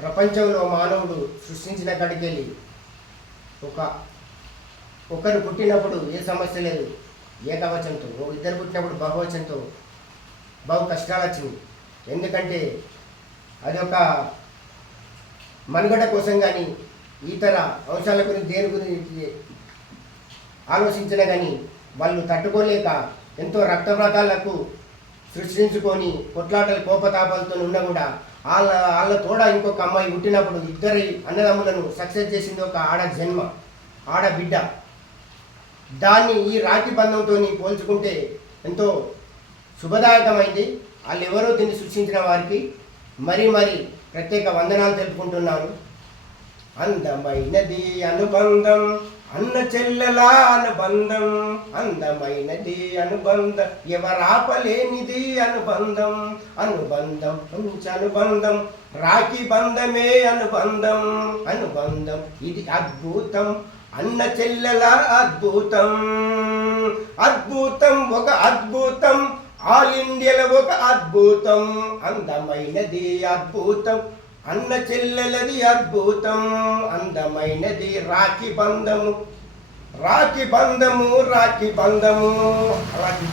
ప్రపంచంలో మానవుడు సృష్టించిన కాడికెళ్ళి ఒకరు పుట్టినప్పుడు ఏ సమస్య లేదు, ఏకవచనంతో. ఇద్దరు పుట్టినప్పుడు బహువచనంతో బహు కష్టాలు వచ్చింది. ఎందుకంటే అది ఒక మనుగడ కోసం కానీ ఇతర అంశాల గురించి దేని గురించి ఆలోచించినా కానీ వాళ్ళు తట్టుకోలేక ఎంతో రక్తప్రతాలకు సృష్టించుకొని కొట్లాటలు కోపతాపాలతో ఉన్నా కూడా వాళ్ళ తోడ ఇంకొక అమ్మాయి పుట్టినప్పుడు ఇద్దరి అన్నదమ్ములను సక్సెస్ చేసింది ఒక ఆడ జన్మ, ఆడబిడ్డ. దాన్ని ఈ రాఖీ బంధంతో పోల్చుకుంటే ఎంతో శుభదాయకమైంది. వాళ్ళు ఎవరో దీన్ని సృష్టించిన వారికి మరీ ప్రత్యేక వందనాలు తెలుపుకుంటున్నాను. అందమైనది అనుబంధం, అన్న చెల్లెల అనుబంధం, అందమైనది అనుబంధం, ఎవరాపలేనిది అనుబంధం, అనుబంధం మంచి అనుబంధం, రాఖీ బంధమే అనుబంధం, అనుబంధం ఇది అద్భుతం, అన్న చెల్లెల అద్భుతం, అద్భుతం ఒక అద్భుతం, ఆల్ ఇండియాలో ఒక అద్భుతం, అందమైనది అద్భుతం, అన్న చెల్లెలది అద్భుతం, అందమైనది రాఖీ బంధము, రాఖీ బంధము, రాఖీ బంధము. అలాంటి